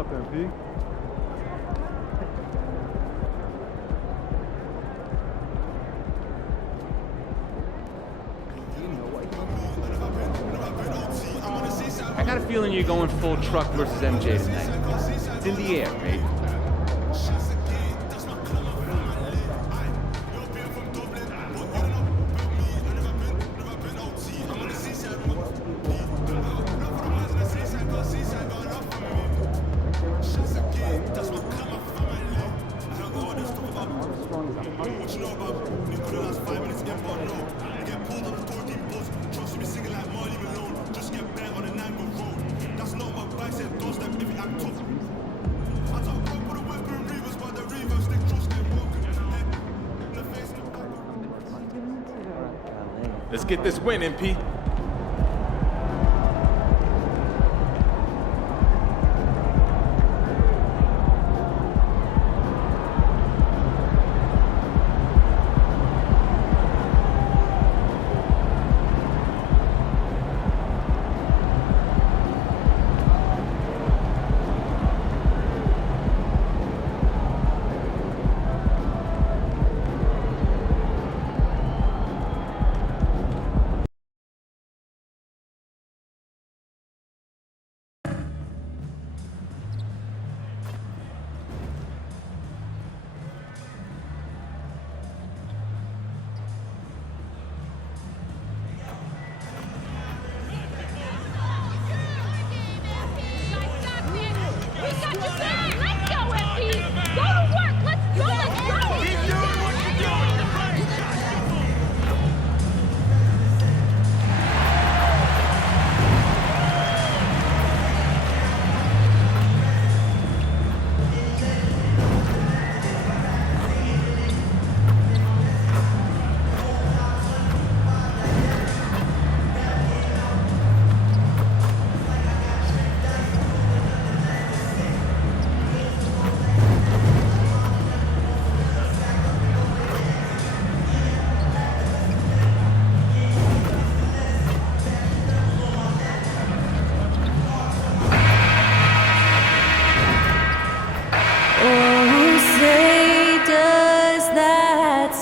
up, MP? I got a feeling you're going full truck versus MJ tonight. It's in the air, mate. Let's get this win, MP.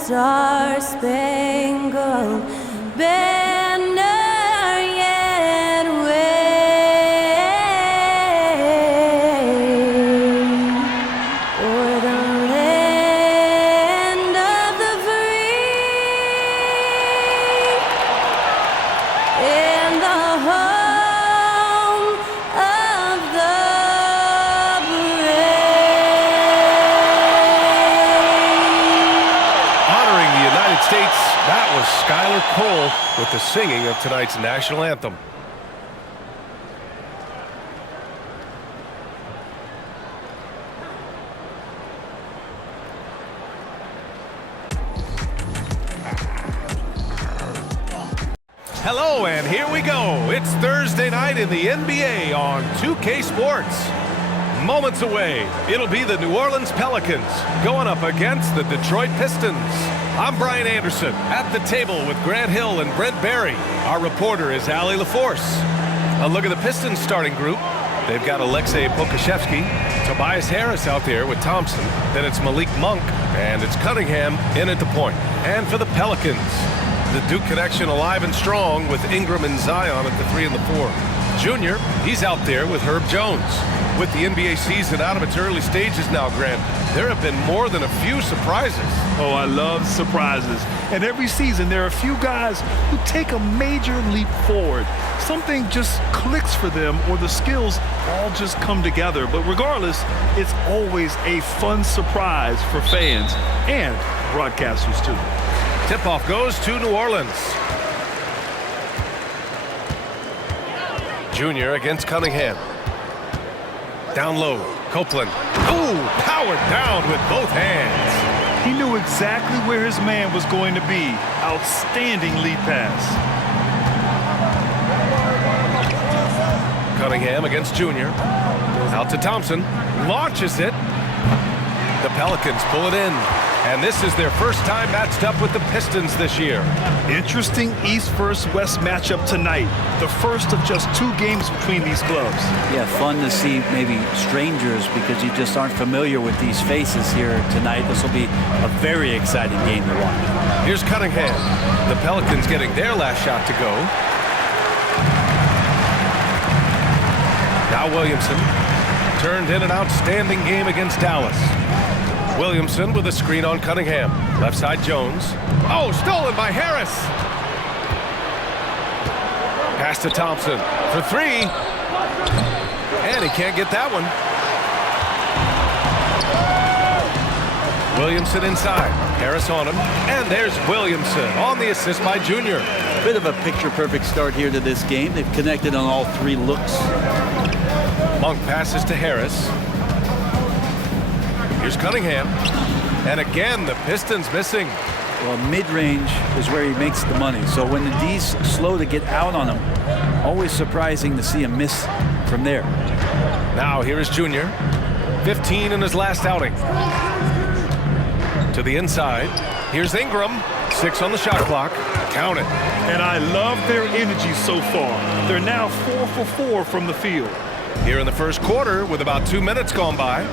Star-Spangled Banner yet wave o'er the land of the free and the home of the States, that was Skylar Cole with the singing of tonight's national anthem. Hello, and here we go. It's Thursday night in the NBA on 2K Sports. Moments away, it'll be the New Orleans Pelicans going up against the Detroit Pistons. I'm Brian Anderson at the table with Grant Hill and Brent Barry. Our reporter is Allie LaForce. A look at the Pistons starting group. They've got Alexei Pokusevski, Tobias Harris out there with Thompson. Then it's Malik Monk, and it's Cunningham in at the point. And for the Pelicans, the Duke connection alive and strong with Ingram and Zion at the 3 and the 4. Junior, he's out there with Herb Jones. With the NBA season out of its early stages now, Grant, there have been more than a few surprises. Oh, I love surprises. And every season, there are a few guys who take a major leap forward. Something just clicks for them, or the skills all just come together. But regardless, it's always a fun surprise for fans and broadcasters, too. Tip-off goes to New Orleans. Junior against Cunningham. Down low, Copeland. Ooh, powered down with both hands. He knew exactly where his man was going to be. Outstanding lead pass. Cunningham against Junior. Out to Thompson. Launches it. The Pelicans pull it in. And this is their first time matched up with the Pistons this year. Interesting East versus West matchup tonight. The first of just 2 games between these clubs. Yeah, fun to see maybe strangers because you just aren't familiar with these faces here tonight. This will be a very exciting game to watch. Here's Cunningham. The Pelicans getting their last shot to go. Now Williamson turned in an outstanding game against Dallas. Williamson with a screen on Cunningham. Left side Jones. Oh, stolen by Harris. Pass to Thompson for 3. And he can't get that one. Williamson inside. Harris on him. And there's Williamson on the assist by Junior. Bit of a picture-perfect start here to this game. They've connected on all 3 looks. Monk passes to Harris. Here's Cunningham. And again, the Pistons missing. Well, mid-range is where he makes the money. So when the D's slow to get out on him, always surprising to see him miss from there. Now here is Junior. 15 in his last outing. To the inside. Here's Ingram. 6 on the shot clock. Count it. And I love their energy so far. They're now 4 for 4 from the field. Here in the first quarter with about 2 minutes gone by.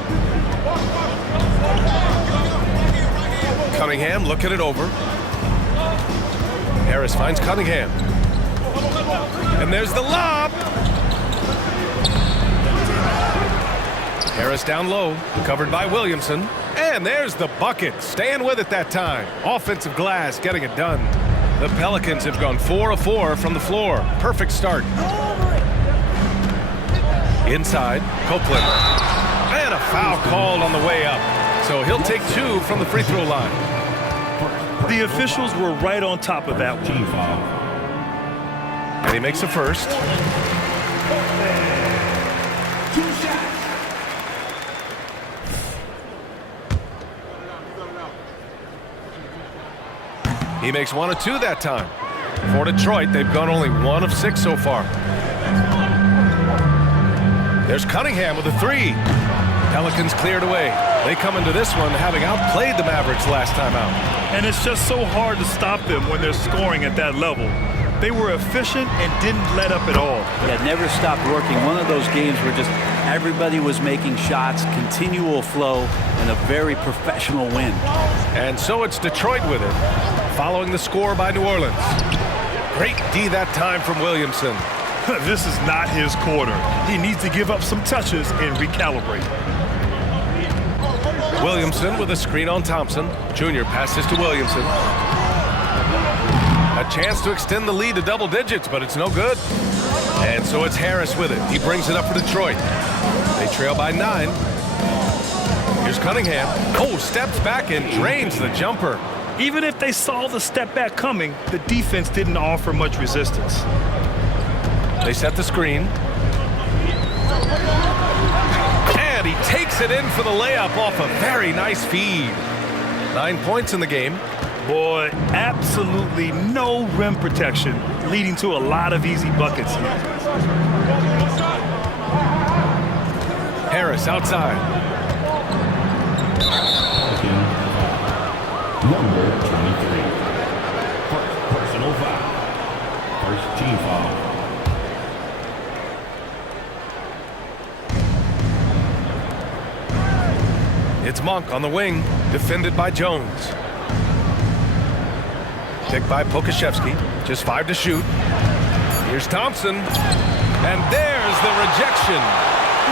Cunningham looking it over. Harris finds Cunningham. And there's the lob. Harris down low, covered by Williamson. And there's the bucket, staying with it that time. Offensive glass, getting it done. The Pelicans have gone 4 of 4 from the floor. Perfect start. Inside, Copeland. And a foul called on the way up. So he'll take 2 from the free throw line. The officials were right on top of that one. And he makes the first. He makes 1 of 2 that time. For Detroit, they've gone only 1 of 6 so far. There's Cunningham with a 3. Pelicans cleared away. They come into this one having outplayed the Mavericks last time out. And it's just so hard to stop them when they're scoring at that level. They were efficient and didn't let up at all. Yeah, never stopped working. One of those games where just everybody was making shots, continual flow, and a very professional win. And so it's Detroit with it, following the score by New Orleans. Great D that time from Williamson. This is not his quarter. He needs to give up some touches and recalibrate. Williamson with a screen on Thompson. Junior passes to Williamson. A chance to extend the lead to double digits, but it's no good. And so it's Harris with it. He brings it up for Detroit. They trail by 9. Here's Cunningham. Oh, steps back and drains the jumper. Even if they saw the step back coming, the defense didn't offer much resistance. They set the screen. And he takes it in for the layup off a very nice feed. 9 points in the game. Boy, absolutely no rim protection, leading to a lot of easy buckets here. Harris outside. Number 23. Personal foul. First team foul. It's Monk on the wing, defended by Jones. Picked by Pokashevsky, just 5 to shoot. Here's Thompson, and there's the rejection.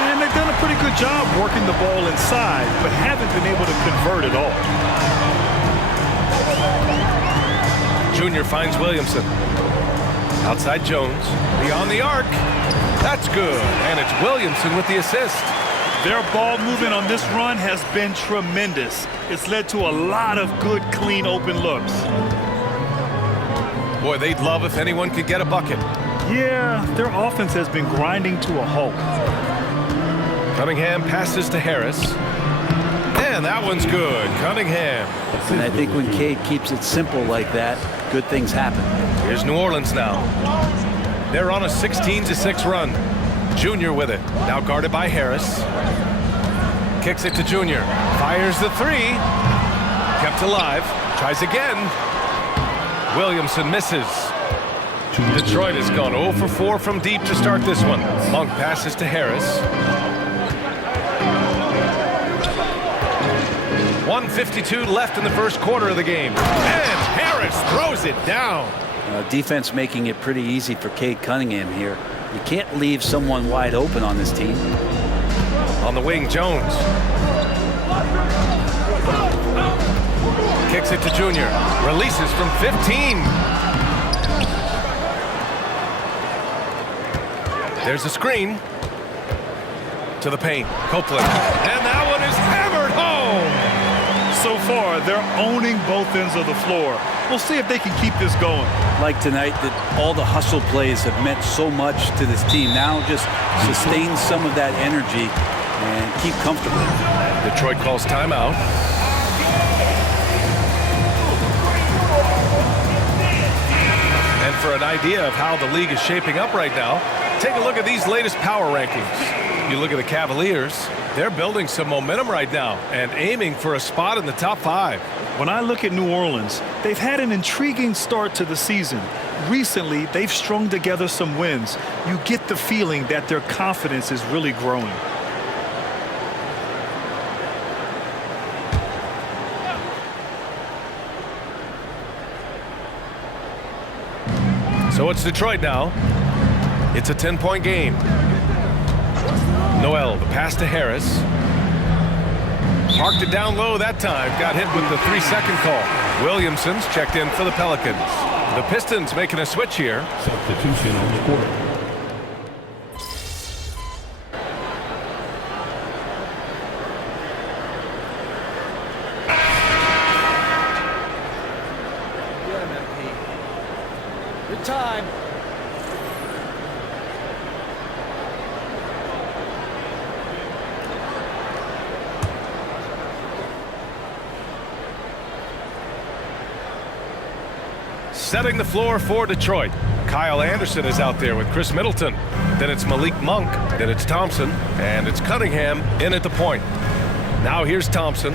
And they've done a pretty good job working the ball inside, but haven't been able to convert at all. Junior finds Williamson. Outside Jones, beyond the arc. That's good, and it's Williamson with the assist. Their ball movement on this run has been tremendous. It's led to a lot of good, clean, open looks. Boy, they'd love if anyone could get a bucket. Yeah, their offense has been grinding to a halt. Cunningham passes to Harris. And that one's good. Cunningham. And I think when Cade keeps it simple like that, good things happen. Here's New Orleans now. They're on a 16-6 run. Junior with it. Now guarded by Harris. Kicks it to Junior. Fires the 3. Kept alive. Tries again. Williamson misses. Detroit has gone 0 for 4 from deep to start this one. Monk passes to Harris. 1:52 left in the first quarter of the game. And Harris throws it down. Defense making it pretty easy for Cade Cunningham here. You can't leave someone wide open on this team. On the wing, Jones. Kicks it to Junior. Releases from 15. There's a screen. To the paint. Copeland. And that one is hammered home. So far, they're owning both ends of the floor. We'll see if they can keep this going. Like tonight, that all the hustle plays have meant so much to this team. Now just sustain some of that energy and keep comfortable. Detroit calls timeout. And for an idea of how the league is shaping up right now, take a look at these latest power rankings. You look at the Cavaliers, they're building some momentum right now and aiming for a spot in the top 5. When I look at New Orleans, they've had an intriguing start to the season. Recently, they've strung together some wins. You get the feeling that their confidence is really growing. So it's Detroit now. It's a 10-point game. Noel, the pass to Harris. Parked it down low that time. Got hit with the 3-second call. Williamson's checked in for the Pelicans. The Pistons making a switch here. Substitution on the court. Good time. Setting the floor for Detroit. Kyle Anderson is out there with Chris Middleton. Then it's Malik Monk. Then it's Thompson. And it's Cunningham in at the point. Now here's Thompson.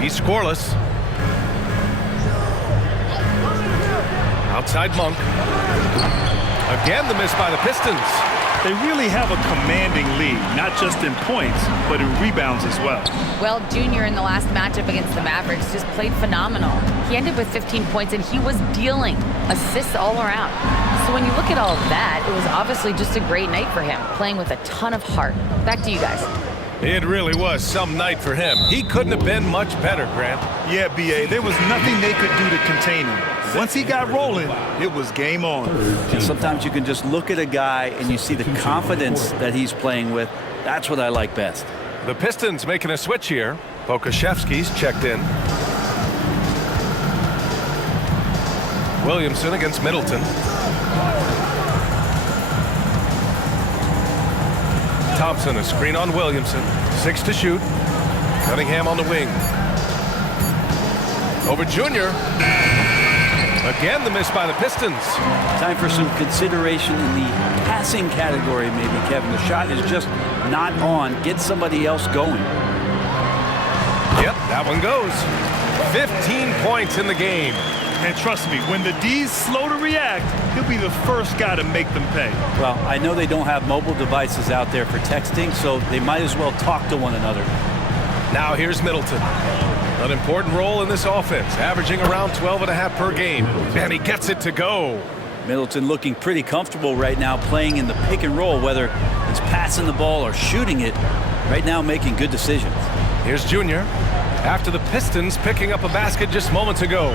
He's scoreless. Outside Monk. Again the miss by the Pistons. They really have a commanding lead, not just in points, but in rebounds as well. Well, Junior in the last matchup against the Mavericks just played phenomenal. He ended with 15 points, and he was dealing assists all around. So when you look at all of that, it was obviously just a great night for him, playing with a ton of heart. Back to you guys. It really was some night for him. He couldn't have been much better, Grant. Yeah, B.A., there was nothing they could do to contain him. Once he got rolling, it was game on. And sometimes you can just look at a guy and you see the confidence that he's playing with. That's what I like best. The Pistons making a switch here. Pokusevski's checked in. Williamson against Middleton. Thompson, a screen on Williamson. 6 to shoot. Cunningham on the wing. Over Junior. Again, the miss by the Pistons. Time for some consideration in the passing category, maybe, Kevin. The shot is just not on. Get somebody else going. Yep, that one goes. 15 points in the game. And trust me, when the D's slow to react, he'll be the first guy to make them pay. Well, I know they don't have mobile devices out there for texting, so they might as well talk to one another. Now here's Middleton. An important role in this offense, averaging around 12.5 per game. And he gets it to go. Middleton looking pretty comfortable right now playing in the pick and roll, whether it's passing the ball or shooting it. Right now making good decisions. Here's Junior. After the Pistons picking up a basket just moments ago.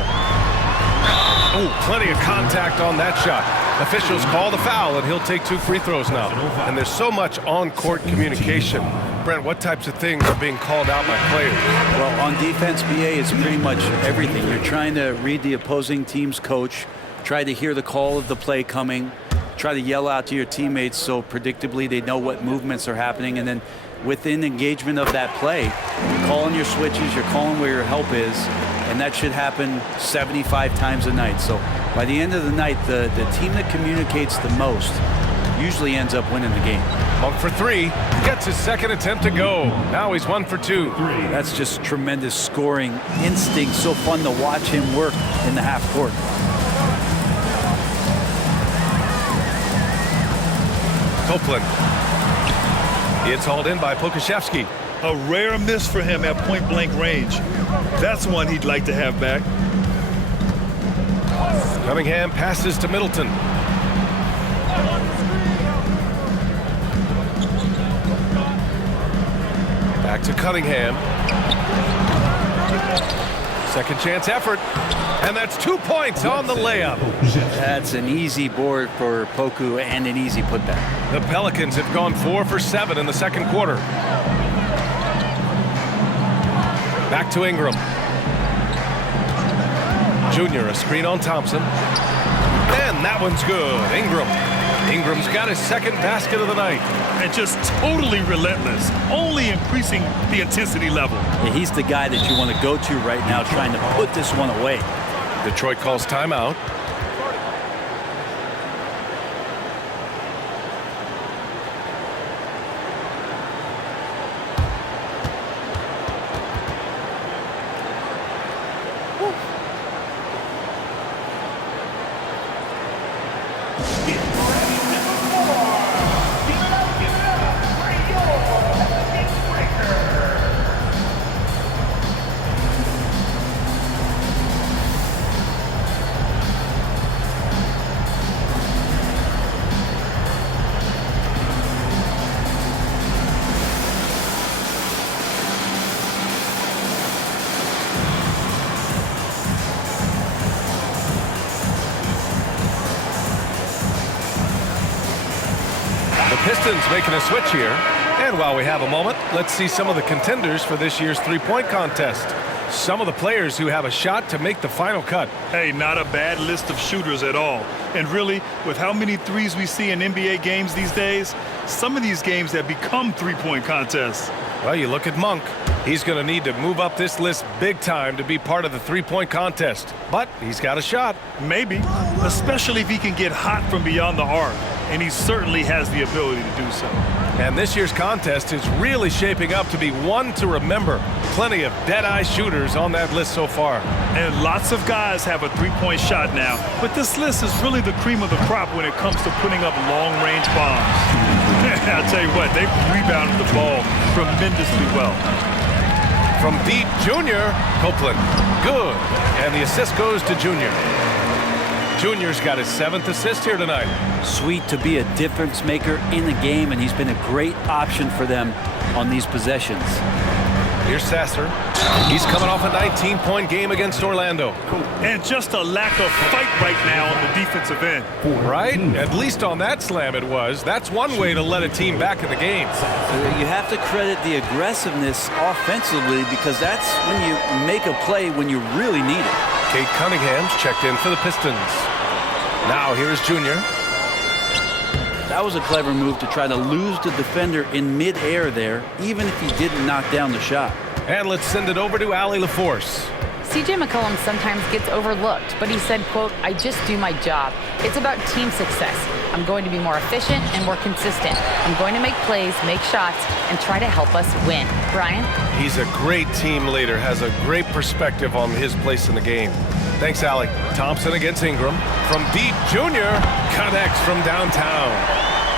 Oh, plenty of contact on that shot. Officials call the foul, and he'll take 2 free throws now. And there's so much on-court communication. Brent, what types of things are being called out by players? Well, on defense, BA, it's pretty much everything. You're trying to read the opposing team's coach, try to hear the call of the play coming, try to yell out to your teammates so predictably they know what movements are happening, and then within engagement of that play, you're calling your switches, you're calling where your help is, and that should happen 75 times a night. So by the end of the night, the team that communicates the most usually ends up winning the game. Monk for three. Gets his second attempt to go. Now he's 1 for 2. That's just tremendous scoring instinct. So fun to watch him work in the half court. Copeland. It's hauled in by Pokashevsky. A rare miss for him at point-blank range. That's one he'd like to have back. Cunningham passes to Middleton. Back to Cunningham. Second chance effort. And that's 2 points on the layup. That's an easy board for Poku and an easy putback. The Pelicans have gone 4 for 7 in the second quarter. Back to Ingram. Junior, a screen on Thompson. And that one's good. Ingram's got his second basket of the night. And just totally relentless, only increasing the intensity level. Yeah, he's the guy that you want to go to right now, trying to put this one away. Detroit calls timeout. Pistons making a switch here. And while we have a moment, let's see some of the contenders for this year's three-point contest. Some of the players who have a shot to make the final cut. Hey, not a bad list of shooters at all. And really, with how many threes we see in NBA games these days, some of these games have become three-point contests. Well, you look at Monk. He's going to need to move up this list big time to be part of the three-point contest. But he's got a shot. Maybe, especially if he can get hot from beyond the arc. And he certainly has the ability to do so. And this year's contest is really shaping up to be one to remember. Plenty of dead-eye shooters on that list so far. And lots of guys have a three-point shot now. But this list is really the cream of the crop when it comes to putting up long-range bombs. I'll tell you what, they've rebounded the ball tremendously well. From deep, Junior. Copeland. Good. And the assist goes to Junior. Junior's got his 7th assist here tonight. Sweet to be a difference maker in the game, and he's been a great option for them on these possessions. Here's Sasser. He's coming off a 19-point game against Orlando. And just a lack of fight right now on the defensive end. Right? At least on that slam it was. That's one way to let a team back in the game. You have to credit the aggressiveness offensively, because that's when you make a play when you really need it. Kate Cunningham's checked in for the Pistons. Now here's Junior. That was a clever move to try to lose the defender in midair there, even if he didn't knock down the shot. And let's send it over to Allie LaForce. CJ McCollum sometimes gets overlooked, but he said, quote, "I just do my job. It's about team success. I'm going to be more efficient and more consistent. I'm going to make plays, make shots, and try to help us win." Brian? He's a great team leader, has a great perspective on his place in the game. Thanks, Allie. Thompson against Ingram. From deep, Junior connects from downtown.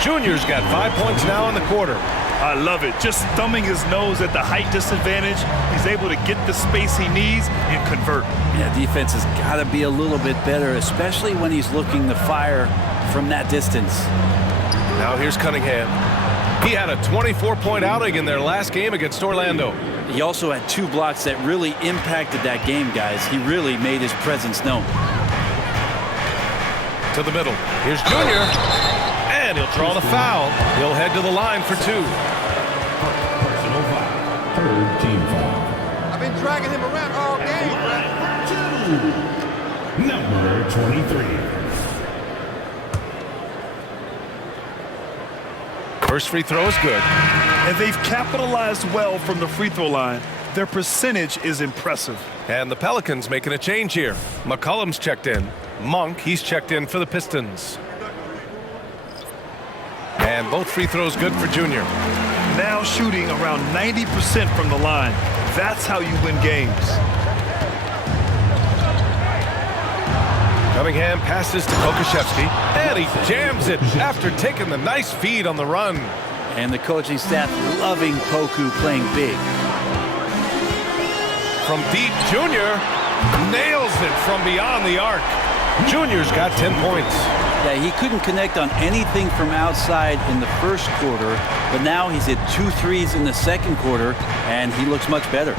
Junior's got 5 points now in the quarter. I love it. Just thumbing his nose at the height disadvantage. He's able to get the space he needs and convert. Yeah, defense has got to be a little bit better, especially when he's looking to fire from that distance. Now here's Cunningham. He had a 24-point outing in their last game against Orlando. He also had 2 blocks that really impacted that game, guys. He really made his presence known. To the middle. Here's Junior. And he'll draw the foul. He'll head to the line for 2. Personal foul. Third team foul. I've been dragging him around all game, Brett. Number 23. First free throw is good. And they've capitalized well from the free throw line. Their percentage is impressive. And the Pelicans making a change here. McCollum's checked in. Monk, he's checked in for the Pistons. And both free throws good for Junior. Now shooting around 90% from the line. That's how you win games. Cunningham passes to Kokoszewski, and he jams it after taking the nice feed on the run. And the coaching staff loving Poku playing big. From deep, Junior nails it from beyond the arc. Junior's got 10 points. Yeah, he couldn't connect on anything from outside in the first quarter, but now he's hit 2 threes in the second quarter, and he looks much better.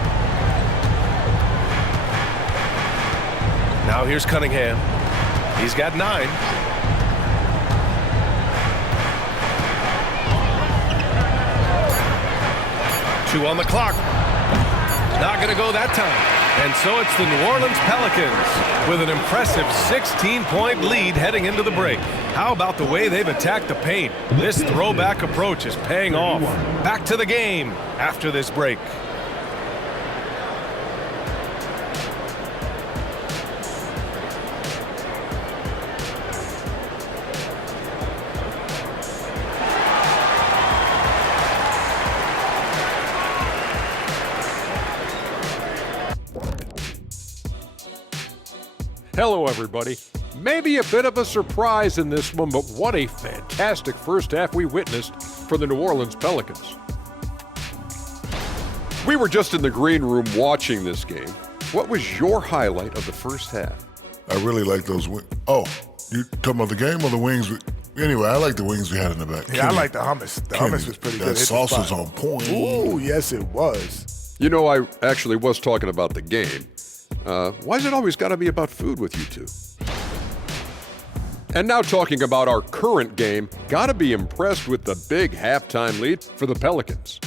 Now here's Cunningham. He's got 9. Two on the clock. Not going to go that time. And so it's the New Orleans Pelicans with an impressive 16-point lead heading into the break. How about the way they've attacked the paint? This throwback approach is paying off. Back to the game after this break. Hello, everybody. Maybe a bit of a surprise in this one, but what a fantastic first half we witnessed for the New Orleans Pelicans. We were just in the green room watching this game. What was your highlight of the first half? I really like those wings. Oh, you talking about the game or the wings? Anyway, I like the wings we had in the back. Yeah, I like the hummus. The hummus was pretty good. That sauce was on point. Ooh, yes, it was. You know, I actually was talking about the game. Why's it always got to be about food with you two? And now talking about our current game, got to be impressed with the big halftime lead for the Pelicans.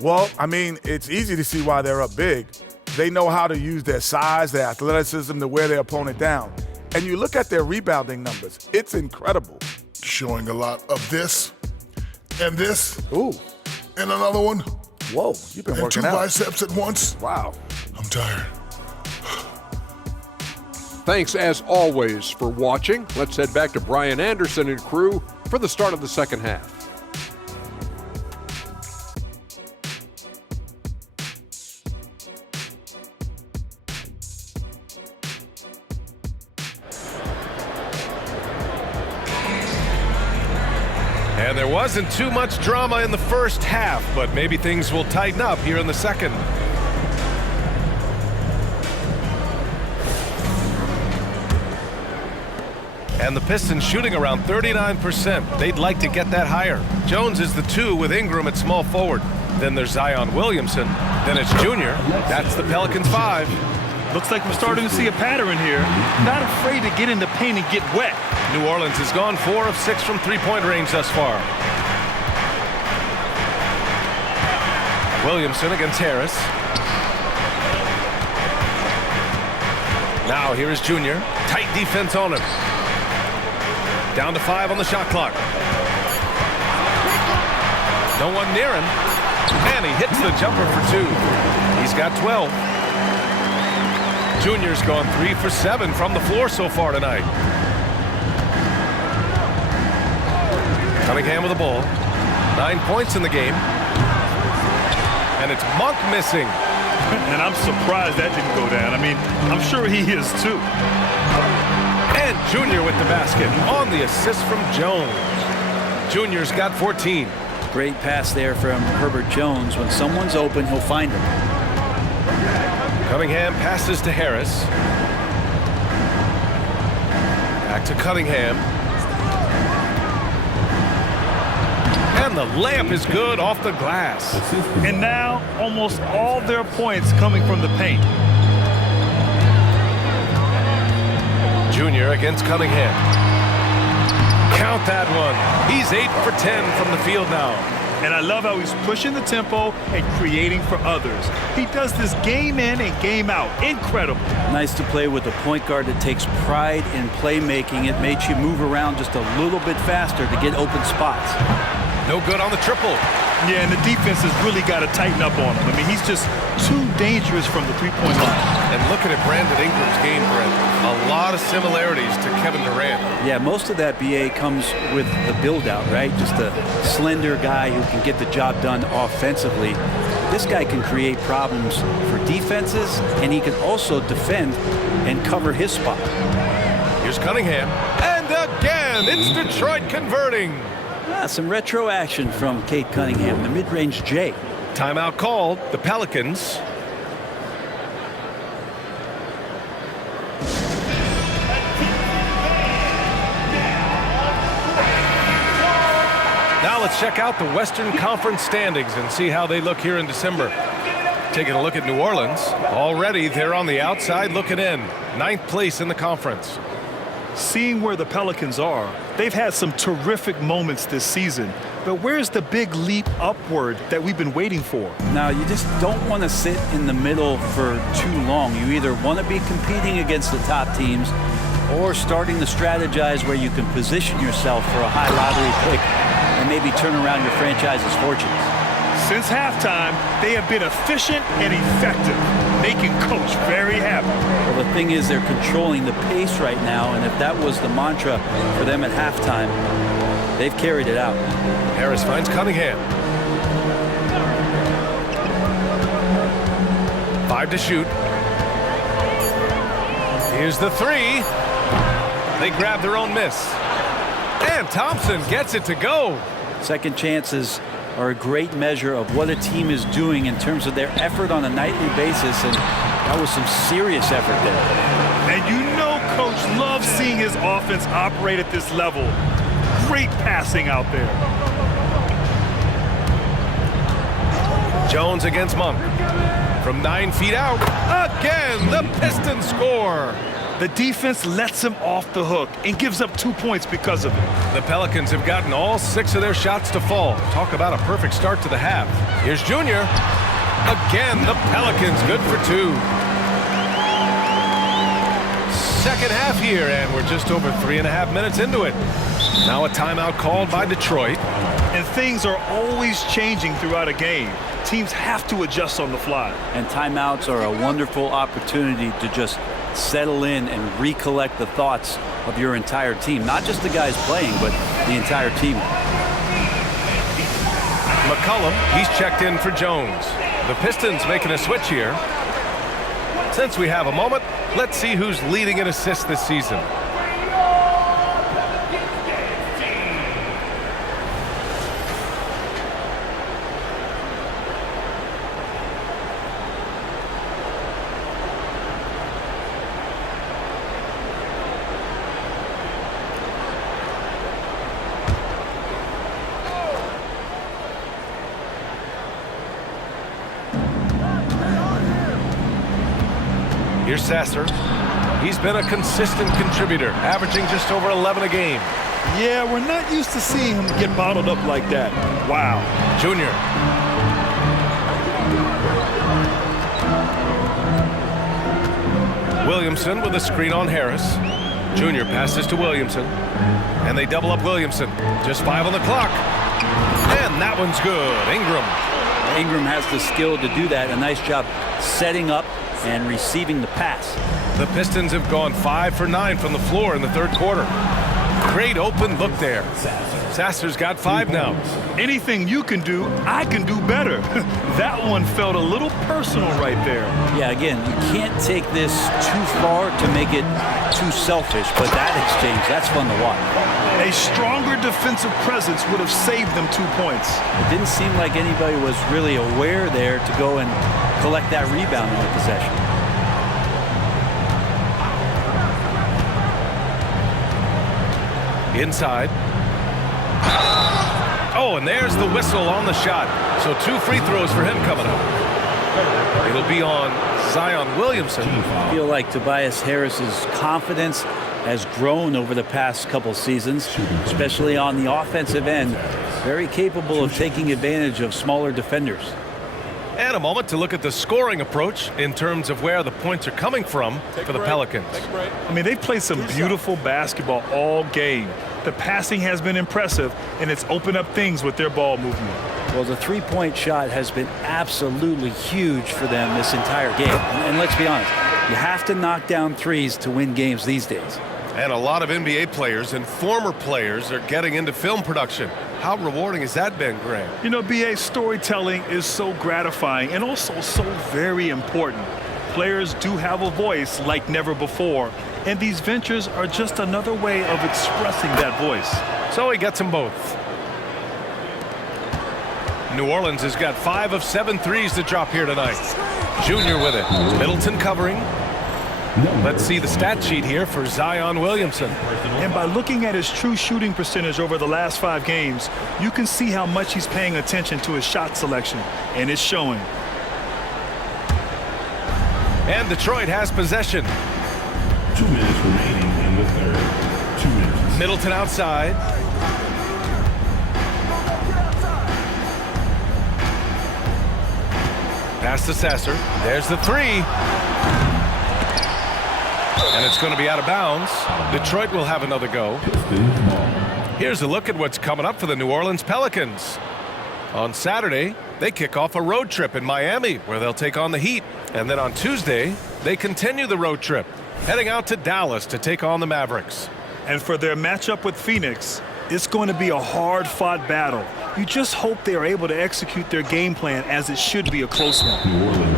Well, I mean, it's easy to see why they're up big. They know how to use their size, their athleticism to wear their opponent down. And you look at their rebounding numbers, it's incredible. Showing a lot of this and this. Ooh. And another one. Whoa, you've been and working 2 out. biceps at once. Wow. I'm tired. Thanks, as always, for watching. Let's head back to Brian Anderson and crew for the start of the second half. And there wasn't too much drama in the first half, but maybe things will tighten up here in the second. And the Pistons shooting around 39%. They'd like to get that higher. Jones is the 2 with Ingram at small forward. Then there's Zion Williamson. Then it's Junior. That's the Pelicans 5. Looks like we're starting to see a pattern here. Not afraid to get in the paint and get wet. New Orleans has gone 4 of 6 from three-point range thus far. Williamson against Harris. Now here is Junior. Tight defense on him. Down to 5 on the shot clock. No one near him. And he hits the jumper for 2. He's got 12. Junior's gone 3 for 7 from the floor so far tonight. Cunningham with the ball. 9 points in the game. And it's Monk missing. And I'm surprised that didn't go down. I mean, I'm sure he is too. And Junior with the basket on the assist from Jones. Junior's got 14. Great pass there from Herbert Jones. When someone's open, he'll find him. Cunningham passes to Harris. Back to Cunningham. And the layup is good off the glass. And now almost all their points coming from the paint. Junior against Cunningham. Count that one. He's 8 for 10 from the field now. And I love how he's pushing the tempo and creating for others. He does this game in and game out. Incredible. Nice to play with a point guard that takes pride in playmaking. It makes you move around just a little bit faster to get open spots. No good on the triple. Yeah, and the defense has really got to tighten up on him. I mean, he's just too dangerous from the three-point line. And looking at Brandon Ingram's game, Brent, a lot of similarities to Kevin Durant. Yeah, most of that BA comes with the build-out, right? Just a slender guy who can get the job done offensively. This guy can create problems for defenses, and he can also defend and cover his spot. Here's Cunningham. And again, it's Detroit converting. Some retro action from Kate Cunningham, the mid-range J. Timeout called. The Pelicans. Now let's check out the Western Conference standings and see how they look here in December. Taking a look at New Orleans. Already they're on the outside looking in. 9th place in the conference. Seeing where the Pelicans are, they've had some terrific moments this season. But where's the big leap upward that we've been waiting for? Now, you just don't want to sit in the middle for too long. You either want to be competing against the top teams or starting to strategize where you can position yourself for a high lottery pick and maybe turn around your franchise's fortunes. Since halftime, they have been efficient and effective, making Coach very happy. Well, the thing is, they're controlling the pace right now, and if that was the mantra for them at halftime, they've carried it out. Harris finds Cunningham. 5 to shoot. Here's the 3. They grab their own miss. And Thompson gets it to go. Second chances are a great measure of what a team is doing in terms of their effort on a nightly basis, and that was some serious effort there. And you know Coach loves seeing his offense operate at this level. Great passing out there. Jones against Monk. From 9 feet out. Again, the Pistons score. The defense lets him off the hook and gives up 2 points because of it. The Pelicans have gotten all 6 of their shots to fall. Talk about a perfect start to the half. Here's Junior. Again, the Pelicans good for 2. Second half here, and we're just over 3.5 minutes into it. Now a timeout called by Detroit. And things are always changing throughout a game. Teams have to adjust on the fly. And timeouts are a wonderful opportunity to just settle in and recollect the thoughts of your entire team. Not just the guys playing, but the entire team. McCollum, he's checked in for Jones. The Pistons making a switch here. Since we have a moment, let's see who's leading in assists this season. Here's Sasser. He's been a consistent contributor, averaging just over 11 a game. Yeah, we're not used to seeing him get bottled up like that. Wow. Junior. Williamson with a screen on Harris. Junior passes to Williamson. And they double up Williamson. Just 5 on the clock. And that one's good. Ingram has the skill to do that. A nice job setting up and receiving the pass. The Pistons have gone 5 for 9 from the floor in the third quarter. Great open look there. Sasser's got 5 now. Anything you can do, I can do better. That one felt a little personal right there. Yeah, again, you can't take this too far to make it too selfish, but that exchange, that's fun to watch. A stronger defensive presence would have saved them 2 points. It didn't seem like anybody was really aware there to go and collect that rebound in the possession. Inside. Oh, and there's the whistle on the shot. So 2 free throws for him coming up. It'll be on Zion Williamson. I feel like Tobias Harris's confidence has grown over the past couple seasons, especially on the offensive end. Very capable of taking advantage of smaller defenders. And a moment to look at the scoring approach in terms of where the points are coming from for the Pelicans. I mean, they've played some beautiful basketball all game. The passing has been impressive, and it's opened up things with their ball movement. Well, the three-point shot has been absolutely huge for them this entire game. And let's be honest, you have to knock down threes to win games these days. And a lot of NBA players and former players are getting into film production. How rewarding has that been, Graham? You know, BA, storytelling is so gratifying and also so very important. Players do have a voice like never before, and these ventures are just another way of expressing that voice. So he gets them both. New Orleans has got 5 of 7 threes to drop here tonight. Junior with it. Middleton covering. Let's see the stat sheet here for Zion Williamson. And by looking at his true shooting percentage over the last 5 games, you can see how much he's paying attention to his shot selection, and it's showing. And Detroit has possession. 2 minutes remaining in the third. 2 minutes. Middleton outside. Pass to Sasser. There's the 3. And it's going to be out of bounds. Detroit will have another go. Here's a look at what's coming up for the New Orleans Pelicans. On Saturday, they kick off a road trip in Miami where they'll take on the Heat. And then on Tuesday, they continue the road trip, heading out to Dallas to take on the Mavericks. And for their matchup with Phoenix, it's going to be a hard-fought battle. You just hope they are able to execute their game plan as it should be a close one. New Orleans,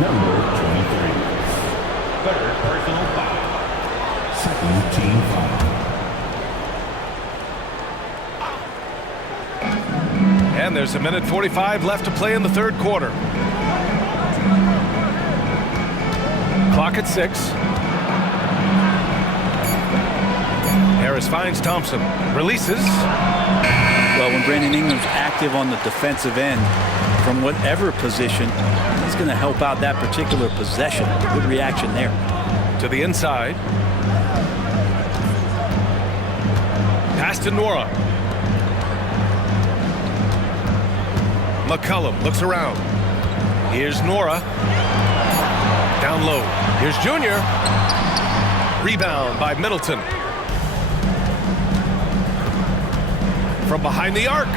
number 23. Third personal foul. Second team foul. And there's a minute 45 left to play in the third quarter. Clock at 6. Harris finds Thompson. Releases. Well, when Brandon Ingram's active on the defensive end, from whatever position, he's going to help out that particular possession. Good reaction there. To the inside. Pass to Nora. McCollum looks around. Here's Nora. Down low. Here's Junior. Rebound by Middleton. From behind the arc.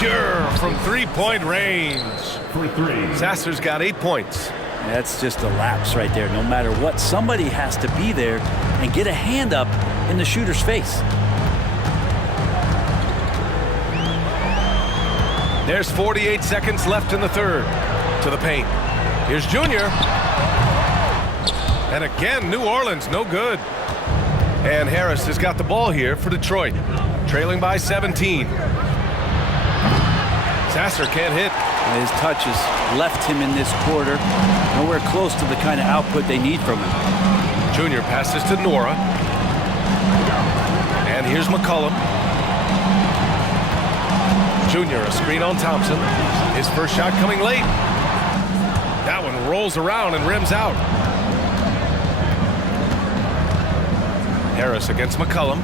Pure from three-point range. For 3. Sasser's got 8 points. That's just a lapse right there. No matter what, somebody has to be there and get a hand up in the shooter's face. There's 48 seconds left in the third. To the paint. Here's Junior. And again, New Orleans, no good. And Harris has got the ball here for Detroit. Trailing by 17. Sasser can't hit. His touches left him in this quarter. Nowhere close to the kind of output they need from him. Junior passes to Nora. And here's McCollum. Junior, a screen on Thompson. His first shot coming late. That one rolls around and rims out. Harris against McCollum.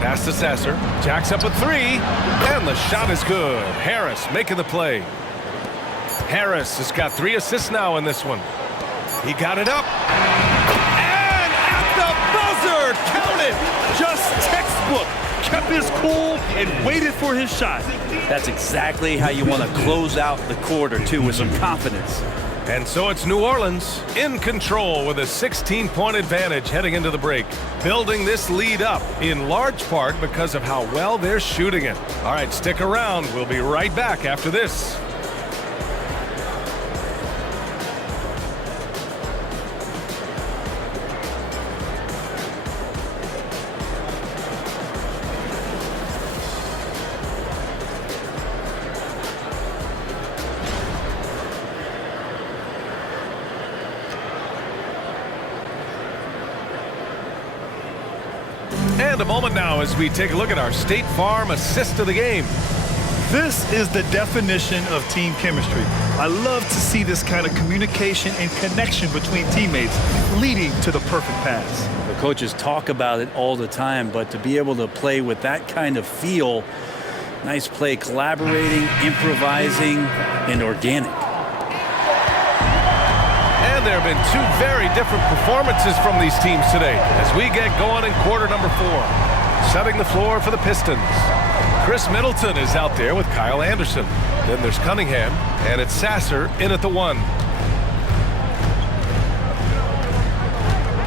Pass to Sasser. Jacks up a 3. And the shot is good. Harris making the play. Harris has got 3 assists now in this one. He got it up. And at the buzzer! Count it! Just textbook. Kept his cool and waited for his shot. That's exactly how you want to close out the quarter, too, with some confidence. And so it's New Orleans in control with a 16-point advantage heading into the break. Building this lead up in large part because of how well they're shooting it. All right, stick around. We'll be right back after this. And a moment now as we take a look at our State Farm assist of the game. This is the definition of team chemistry. I love to see this kind of communication and connection between teammates leading to the perfect pass. The coaches talk about it all the time, but to be able to play with that kind of feel, nice play, collaborating, improvising, and organic. And there have been two very different performances from these teams today as we get going in quarter number 4. Setting the floor for the Pistons. Chris Middleton is out there with Kyle Anderson. Then there's Cunningham, and it's Sasser in at the 1.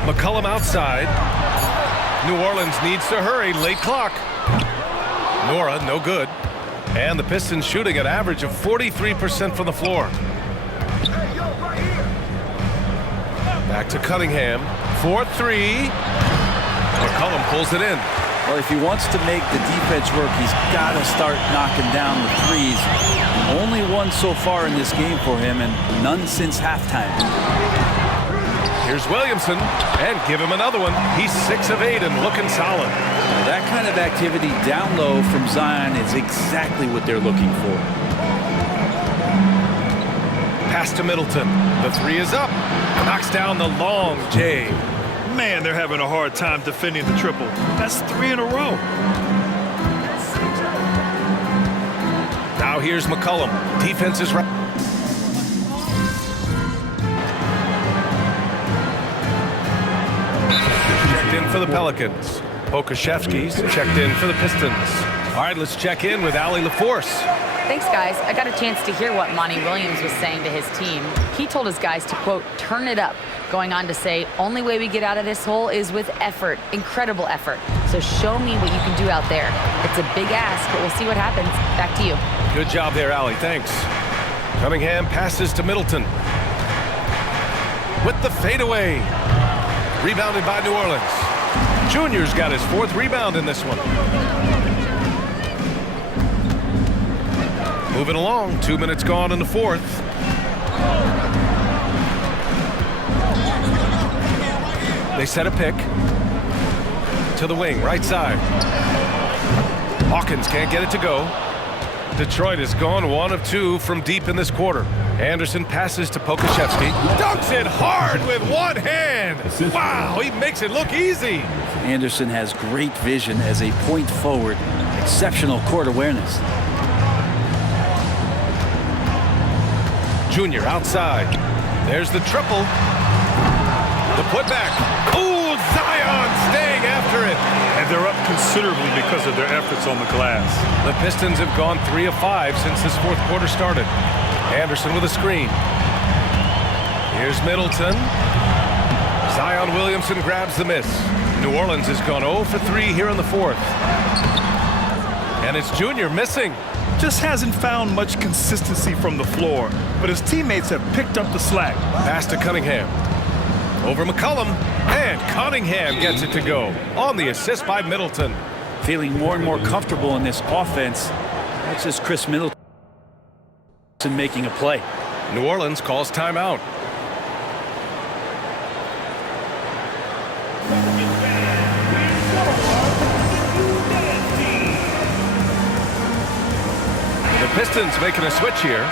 McCollum outside. New Orleans needs to hurry, late clock. Nora, no good. And the Pistons shooting an average of 43% from the floor. Back to Cunningham, 4-3. McCollum pulls it in. Well, if he wants to make the defense work, he's got to start knocking down the threes. Only one so far in this game for him, and none since halftime. Here's Williamson, and give him another one. He's 6 of 8 and looking solid. That kind of activity down low from Zion is exactly what they're looking for. Pass to Middleton. The 3 is up. Knocks down the long J. Man, they're having a hard time defending the triple. That's 3 in a row. Now here's McCollum. Defense is right. Checked in for the Pelicans. Pokashevsky's checked in for the Pistons. All right, let's check in with Allie LaForce. Thanks, guys. I got a chance to hear what Monty Williams was saying to his team. He told his guys to, quote, turn it up, going on to say, only way we get out of this hole is with effort, incredible effort. So show me what you can do out there. It's a big ask, but we'll see what happens. Back to you. Good job there, Allie. Thanks. Cunningham passes to Middleton. With the fadeaway. Rebounded by New Orleans. Junior's got his 4th rebound in this one. Moving along, 2 minutes gone in the 4th. They set a pick to the wing, right side. Hawkins can't get it to go. Detroit has gone 1 of 2 from deep in this quarter. Anderson passes to Pokashevsky. Dunks it hard with one hand. Wow, he makes it look easy. Anderson has great vision as a point forward. Exceptional court awareness. Junior outside. There's the triple. The putback. Ooh, Zion staying after it. And they're up considerably because of their efforts on the glass. The Pistons have gone 3 of 5 since this 4th quarter started. Anderson with a screen. Here's Middleton. Zion Williamson grabs the miss. New Orleans has gone 0 for 3 here in the 4th. And it's Junior missing. Just hasn't found much consistency from the floor, but his teammates have picked up the slack. Pass to Cunningham. Over McCollum, and Cunningham gets it to go on the assist by Middleton. Feeling more and more comfortable in this offense. That's just Chris Middleton making a play. New Orleans calls timeout. The Pistons making a switch here.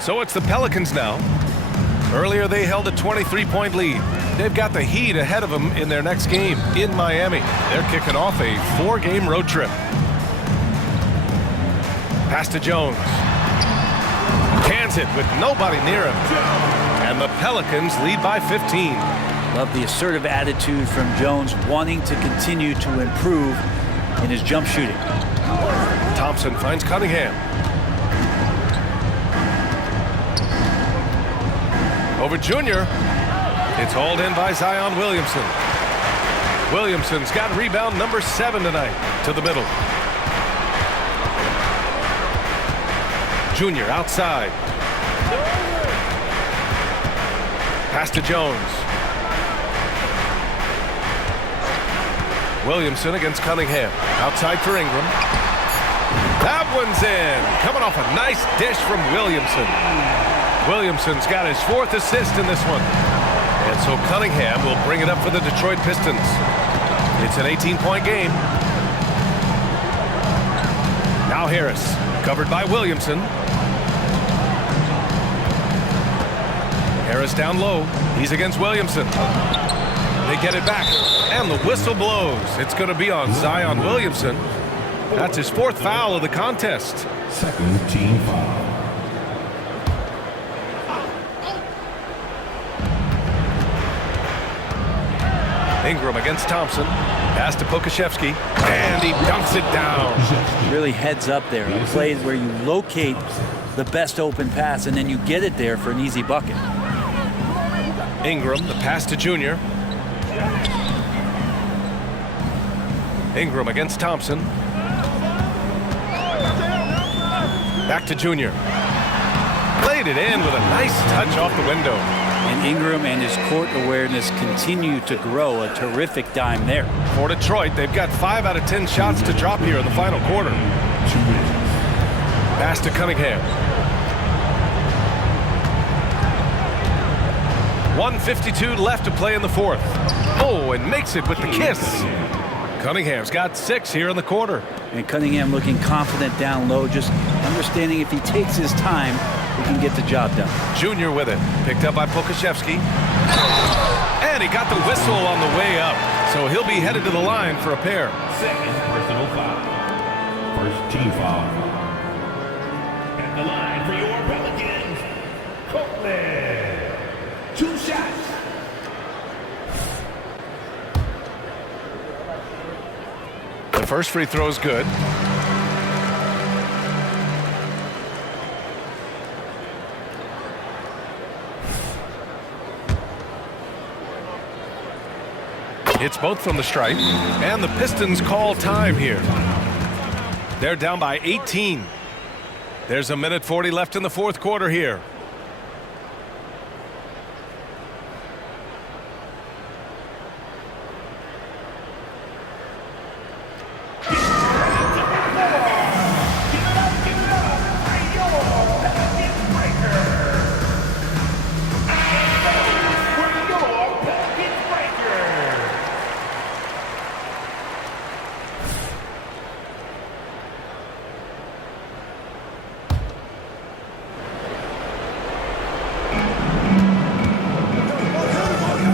So it's the Pelicans now. Earlier they held a 23-point lead. They've got the Heat ahead of them in their next game in Miami. They're kicking off a 4-game road trip. Pass to Jones. Cans it with nobody near him. And the Pelicans lead by 15. Love the assertive attitude from Jones, wanting to continue to improve in his jump shooting. Thompson finds Cunningham. Over Junior. It's hauled in by Zion Williamson. Williamson's got rebound number 7 tonight to the middle. Junior outside. Pass to Jones. Williamson against Cunningham. Outside for Ingram. That one's in. Coming off a nice dish from Williamson. Williamson's got his 4th assist in this one. And so Cunningham will bring it up for the Detroit Pistons. It's an 18-point game. Now Harris, covered by Williamson. Harris down low. He's against Williamson. They get it back, and the whistle blows. It's going to be on Zion Williamson. That's his 4th foul of the contest. Second team foul. Ingram against Thompson. Pass to Pokashevsky, and he dunks it down. Really heads up there. A play where you locate the best open pass and then you get it there for an easy bucket. Ingram, the pass to Junior. Ingram against Thompson. Back to Junior. Played it in with a nice touch off the window. And Ingram and his court awareness continue to grow. A terrific dime there. For Detroit, they've got 5 out of 10 shots to drop here in the final quarter. Pass to Cunningham. 1:52 left to play in the 4th. Oh, and makes it with the kiss. Cunningham's got 6 here in the quarter. And Cunningham looking confident down low, just understanding if he takes his time, he can get the job done. Junior with it. Picked up by Pokashevsky. And he got the whistle on the way up. So he'll be headed to the line for a pair. Second personal foul. First team foul. At the line for your Pelicans, Copeland. 2 shots. The first free throw is good. It's both from the stripe, and the Pistons call time here. They're down by 18. There's 1:40 left in the 4th quarter here.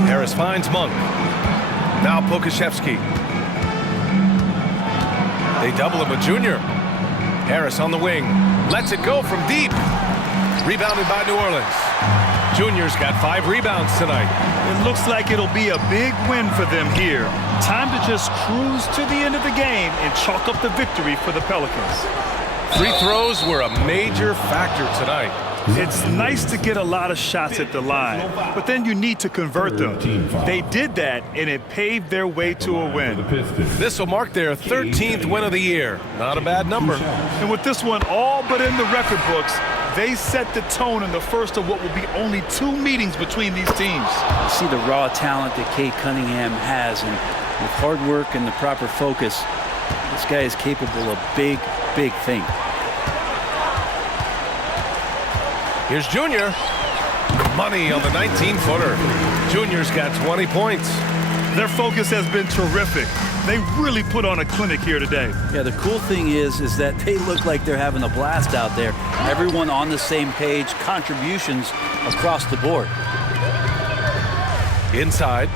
Harris finds Monk. Now Pokashevsky. They double him with Junior. Harris on the wing. Lets it go from deep. Rebounded by New Orleans. Junior's got 5 rebounds tonight. It looks like it'll be a big win for them here. Time to just cruise to the end of the game and chalk up the victory for the Pelicans. Free throws were a major factor tonight. It's nice to get a lot of shots at the line, but then you need to convert them. They did that, and it paved their way to a win. This will mark their 13th win of the year. Not a bad number. And with this one all but in the record books, they set the tone in the first of what will be only 2 meetings between these teams. You see the raw talent that Cade Cunningham has, and with hard work and the proper focus, this guy is capable of big, big things. Here's Junior. Money on the 19-footer. Junior's got 20 points. Their focus has been terrific. They really put on a clinic here today. Yeah, the cool thing is that they look like they're having a blast out there. Everyone on the same page, contributions across the board. Inside.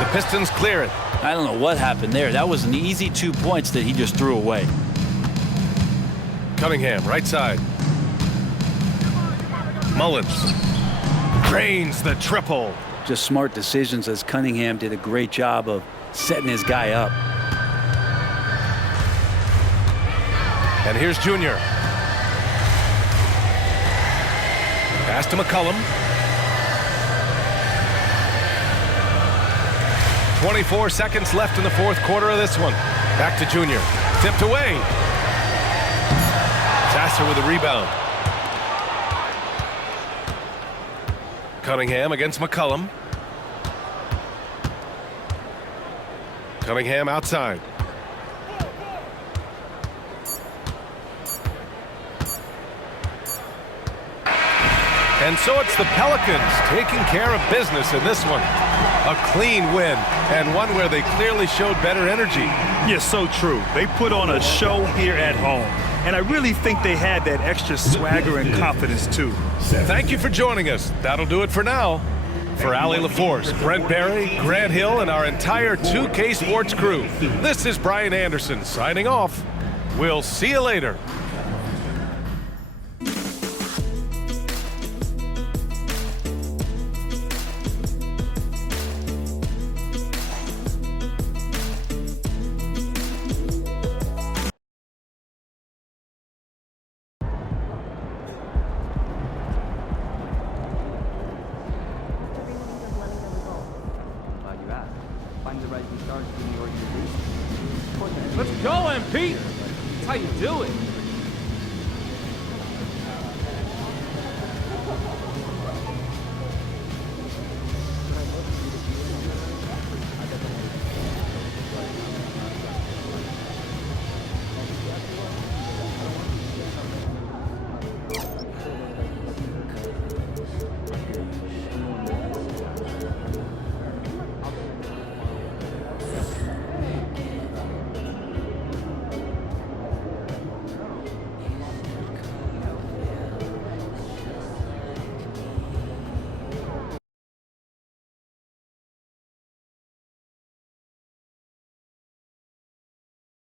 The Pistons clear it. I don't know what happened there. That was an easy 2 points that he just threw away. Cunningham, right side. Mullins drains the triple. Just smart decisions, as Cunningham did a great job of setting his guy up. And here's Junior. Pass to McCollum. 24 seconds left in the 4th quarter of this one. Back to Junior. Tipped away. Sasser with a rebound. Cunningham against McCollum. Cunningham outside. And so it's the Pelicans taking care of business in this one. A clean win, and one where they clearly showed better energy. Yes, so true. They put on a show here at home. And I really think they had that extra swagger and confidence, too. Thank you for joining us. That'll do it for now. For Ali LaForce, Brent Barry, Grant Hill, and our entire 2K Sports crew, this is Brian Anderson signing off. We'll see you later. Let's go, MP! That's how you do it.